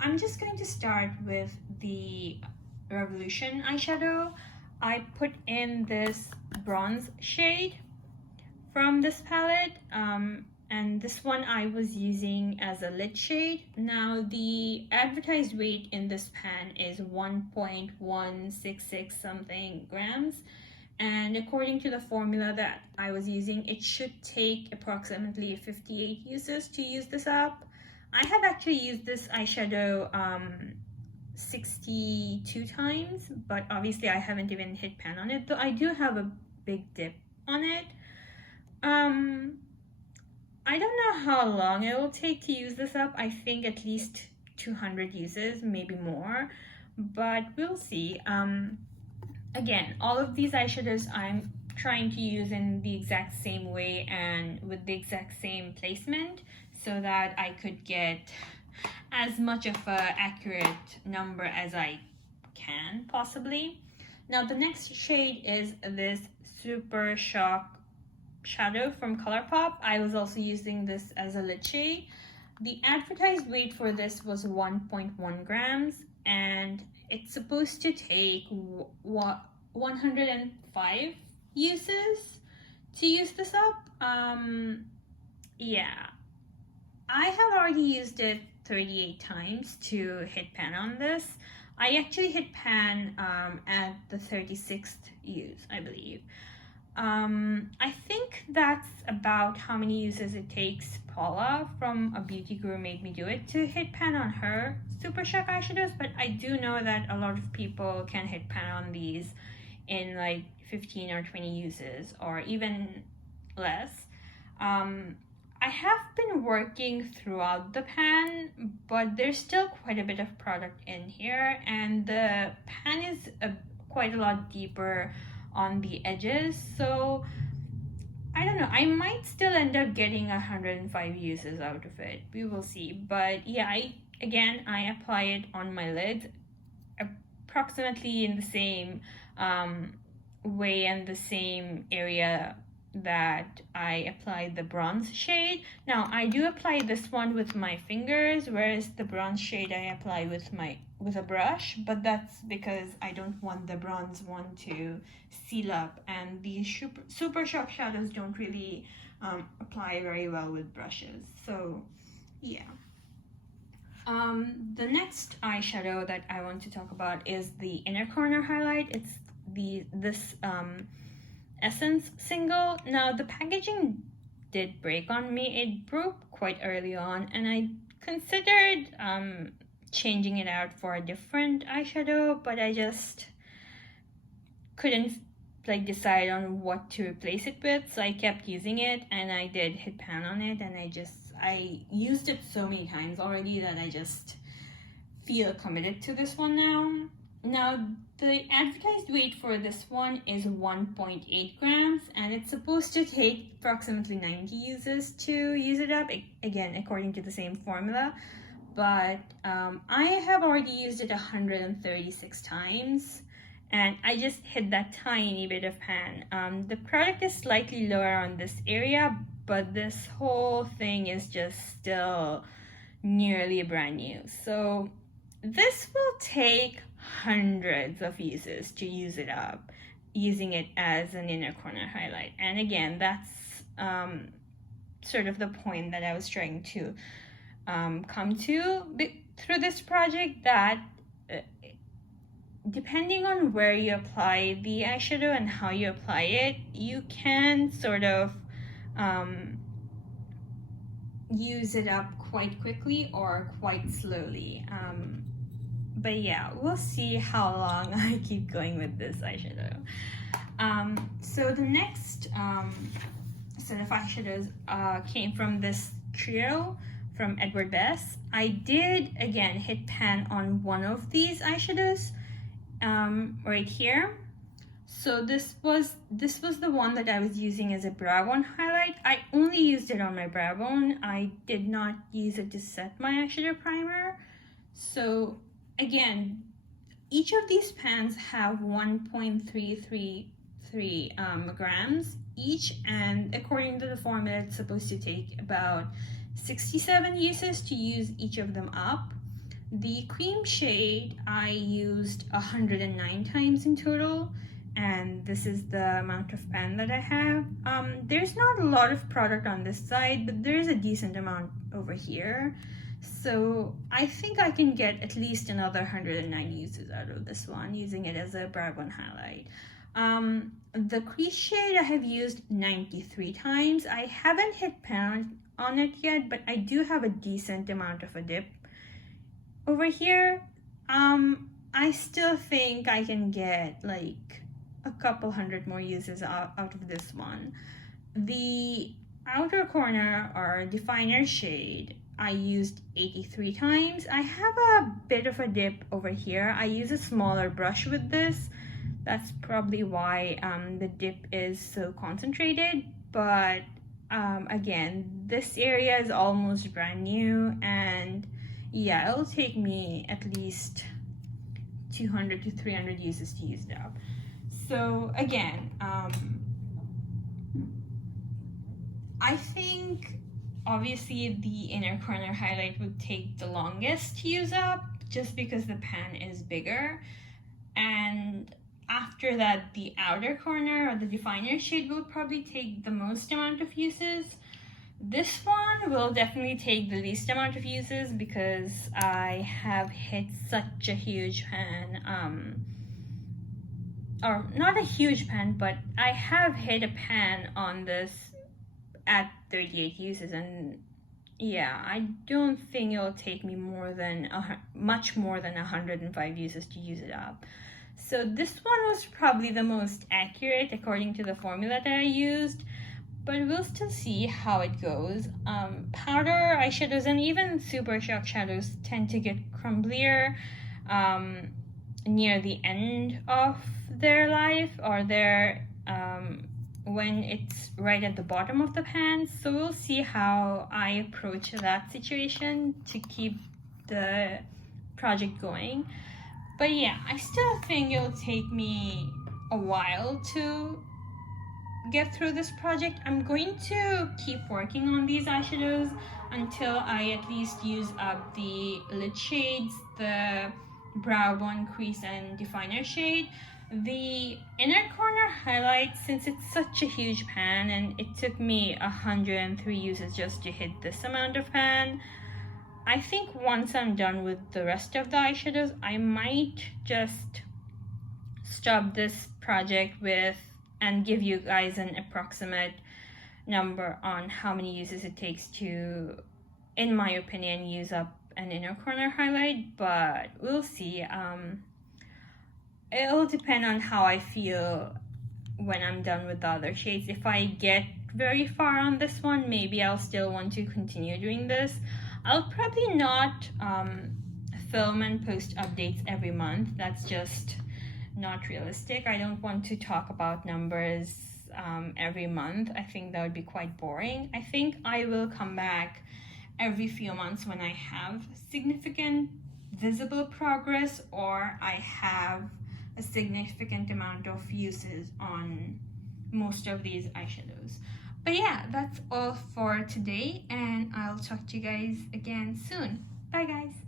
I'm just going to start with the Revolution eyeshadow. I put in this bronze shade from this palette, and this one I was using as a lid shade. Now the advertised weight in this pan is 1.166 something grams, and according to the formula that I was using, it should take approximately 58 uses to use this up. I have actually used this eyeshadow 62 times, but obviously I haven't even hit pan on it, though I do have a big dip on it. I don't know how long it will take to use this up. I think at least 200 uses, maybe more, but we'll see. Again, all of these eyeshadows I'm trying to use in the exact same way and with the exact same placement so that I could get as much of an accurate number as I can possibly. Now the next shade is this Super Shock shadow from ColourPop. I was also using this as a lid shade. The advertised weight for this was 1.1 grams, and it's supposed to take 105 uses to use this up. Yeah, I have already used it 38 times to hit pan on this. I actually hit pan at the 36th use, I believe. I think that's about how many uses it takes Paula from A Beauty Guru Made Me Do It to hit pan on her Super Shock eyeshadows, but I do know that a lot of people can hit pan on these in like 15 or 20 uses or even less. I have been working throughout the pan, but there's still quite a bit of product in here, and the pan is quite a lot deeper on the edges, so I don't know, I might still end up getting 105 uses out of it. We will see. But yeah, I apply it on my lid approximately in the same way and the same area that I applied the bronze shade. Now I do apply this one with my fingers, whereas the bronze shade I apply with a brush, but that's because I don't want the bronze one to seal up, and these super shock shadows don't really apply very well with brushes. So yeah. The next eyeshadow that I want to talk about is the inner corner highlight. It's this Essence single. Now the packaging did break on me. It broke quite early on, and I considered changing it out for a different eyeshadow, but I just couldn't decide on what to replace it with, so I kept using it, and I did hit pan on it, and I used it so many times already that I just feel committed to this one now. Now the advertised weight for this one is 1.8 grams, and it's supposed to take approximately 90 uses to use it up, again according to the same formula, but I have already used it 136 times, and I just hit that tiny bit of pan. The product is slightly lower on this area, but this whole thing is just still nearly brand new, so this will take hundreds of uses to use it up, using it as an inner corner highlight. And again, that's sort of the point that I was trying to come to through this project, that depending on where you apply the eyeshadow and how you apply it, you can sort of use it up quite quickly or quite slowly. But yeah, we'll see how long I keep going with this eyeshadow. So the next set of eyeshadows came from this trio from Edward Bess. I did again hit pan on one of these eyeshadows right here. So this was the one that I was using as a brow bone highlight. I only used it on my brow bone. I did not use it to set my eyeshadow primer. So again, each of these pans have 1.333 grams each, and according to the formula, it's supposed to take about 67 uses to use each of them up. The cream shade I used 109 times in total, and this is the amount of pan that I have. There's not a lot of product on this side, but there's a decent amount over here. So I think I can get at least another 109 uses out of this one, using it as a brow bone highlight. The crease shade I have used 93 times. I haven't hit pan on it yet, but I do have a decent amount of a dip over here. I still think I can get like a couple hundred more uses out of this one. The outer corner or definer shade I used 83 times. I have a bit of a dip over here. I use a smaller brush with this. That's probably why the dip is so concentrated, but again, this area is almost brand new, and yeah, it'll take me at least 200 to 300 uses to use it up. So again, I think obviously the inner corner highlight would take the longest to use up just because the pan is bigger, and after that the outer corner or the definer shade will probably take the most amount of uses. This one will definitely take the least amount of uses because I have hit such a huge pan, or not a huge pan, but I have hit a pan on this at 38 uses, and yeah, I don't think it'll take me much more than 105 uses to use it up. So this one was probably the most accurate according to the formula that I used, but we'll still see how it goes. Powder eyeshadows and even super shock shadows tend to get crumblier near the end of their life, or when it's right at the bottom of the pan. So we'll see how I approach that situation to keep the project going. But yeah, I still think it'll take me a while to get through this project. I'm going to keep working on these eyeshadows until I at least use up the lid shades, the brow bone, crease, and definer shade. The inner corner highlight, since it's such a huge pan and it took me 103 uses just to hit this amount of pan, I think once I'm done with the rest of the eyeshadows, I might just stop this project and give you guys an approximate number on how many uses it takes to, in my opinion, use up an inner corner highlight, but we'll see. It'll depend on how I feel when I'm done with the other shades. If I get very far on this one, maybe I'll still want to continue doing this. I'll probably not film and post updates every month. That's just not realistic. I don't want to talk about numbers every month. I think that would be quite boring. I think I will come back every few months when I have significant visible progress, or I have a significant amount of uses on most of these eyeshadows. But yeah, that's all for today, and I'll talk to you guys again soon. Bye guys.